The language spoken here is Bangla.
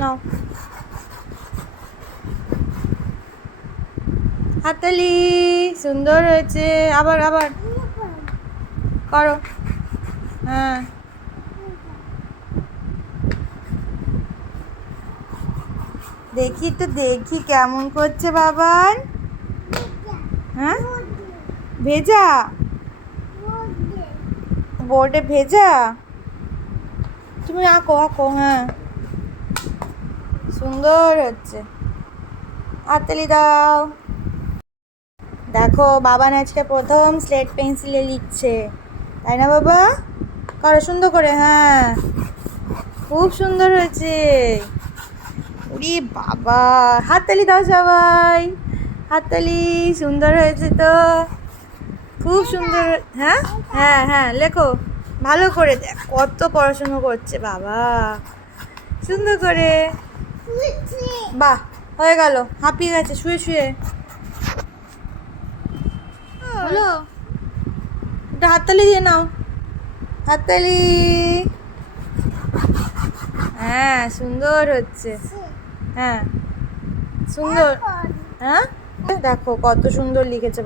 নাও হাততালি। সুন্দর হয়েছে। আবার আবার করো। হ্যাঁ দেখি তো দেখি কেমন করছে বাবান। হ্যাঁ ভেজা, বোর্ডে ভেজা। তুমি আঁকো আঁকো। হ্যাঁ সুন্দর হচ্ছে। হাততালি দাও। দেখো বাবান আজকে প্রথম স্লেট পেন্সিলে লিখছে, তাই না বাবা? করো সুন্দর করে। হ্যাঁ খুব সুন্দর হয়েছে। উরি বাবা, হাততালি দাও সবাই। হাততালি। সুন্দর হয়েছে তো, খুব সুন্দর। হ্যাঁ হ্যাঁ হ্যাঁ লেখো ভালো করে। দেখ কত পড়াশুনো করছে বাবা, সুন্দর করে। বাহ হয়ে গেল, হাঁপিয়ে গেছে শুয়ে শুয়ে। হলো, একটা হাততালি দিয়ে নাও। হাততালি। হ্যাঁ সুন্দর হচ্ছে। হ্যাঁ সুন্দর। হ্যাঁ দেখো কত সুন্দর লিখেছে।